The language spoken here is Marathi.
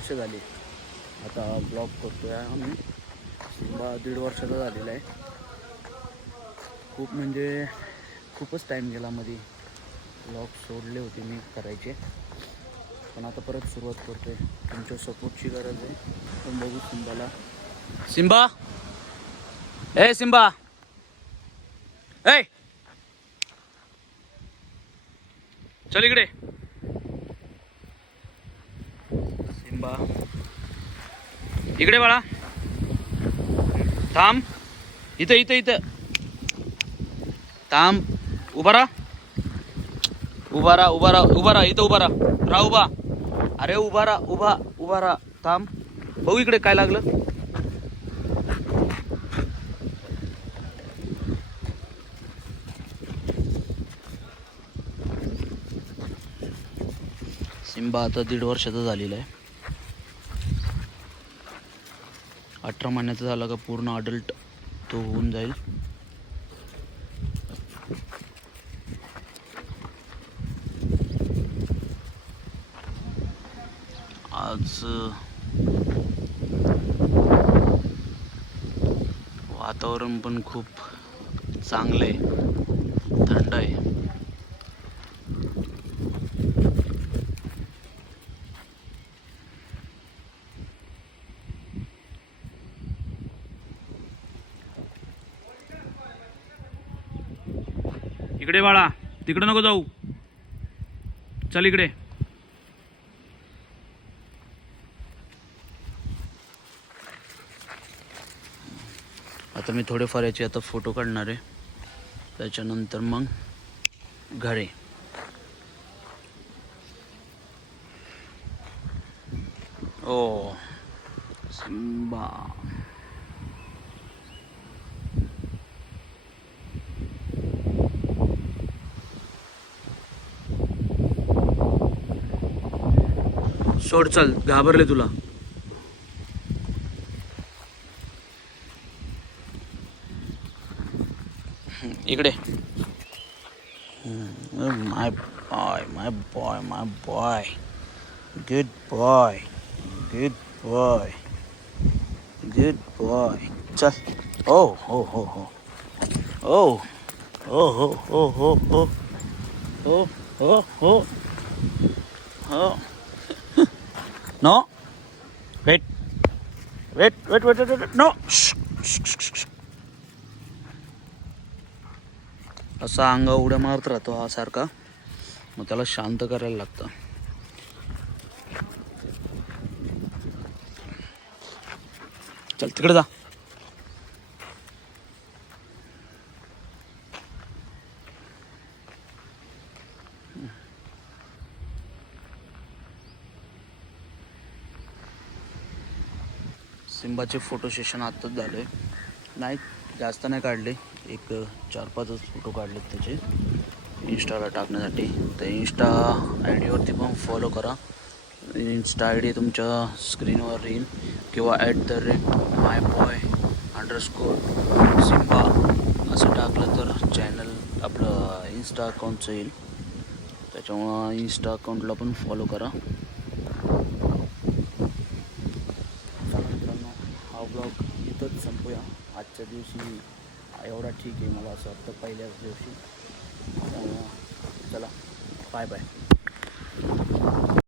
वर्ष झाली. आता ब्लॉग करतोय आम्ही. सिम्बा दीड वर्षाचा झालेला आहे. खूप म्हणजे खूपच टाईम गेला मध्ये ब्लॉग सोडले होते मी करायचे. पण आता परत सुरुवात करतोय. तुमच्या सपोर्टची गरज आहे. पण बघू सिंबाला. सिंबा! ए सिंबा! ए! चल इकडे. सिम्बा इकडे बाळा. थांब. इथं इथं इथं. थांब. उभा राहा. उभा राहा उभा राहा उभा राहा इथं उभा राहा. राहा उभा. अरे उभा राहा उभा उभा राहा. थांब. बघू इकडे काय लागलं. सिंबा आता दीड वर्षाचा झालेला आहे. अठरा महिन्याचा झाला का पूर्ण अडल्ट तो होऊन जाईल. आज वातावरण पण खूप चांगलं आहे थंड आहे. इकडे बाळा तिकडे नको जाऊ. चल इकडे. आता मी थोडेफार याचे आता फोटो काढणार आहे. त्याच्यानंतर मग घरी. ओ सिम्बा सोड चल. घाबरले तुला. इकडे. My boy my boy my boy good boy good boy good boy चल ओ हो हो हो ओ ओ हो हो हो हो हो हो हो हो no wait wait wait wait wait no असा अंगा उड्या मारत राहतो हा सारखा. मग त्याला शांत करायला लागतं. चल तिकडे जा. सिंबाचे फोटो सेशन आत्ताच झालं आहे नाही जास्त नाही काढले. एक चार पाचच फोटो काढलेत त्याचे. इंस्टाला टाकण्यासाठी. तर इन्स्टा आय डीवरती पण फॉलो करा. इन्स्टा आय डी तुमच्या स्क्रीनवर येईल. किंवा at the rate my boy underscore Simba असं टाकलं तर चॅनल आपलं इन्स्टा अकाउंटचं येईल. त्याच्यामुळं इन्स्टा अकाउंटला पण फॉलो करा चला मित्रांनो हा ब्लॉग इथंच संपूया. आजच्या दिवशी एवढा ठीक आहे मला असं वाटतं पहिल्याच दिवशी. चला बाय बाय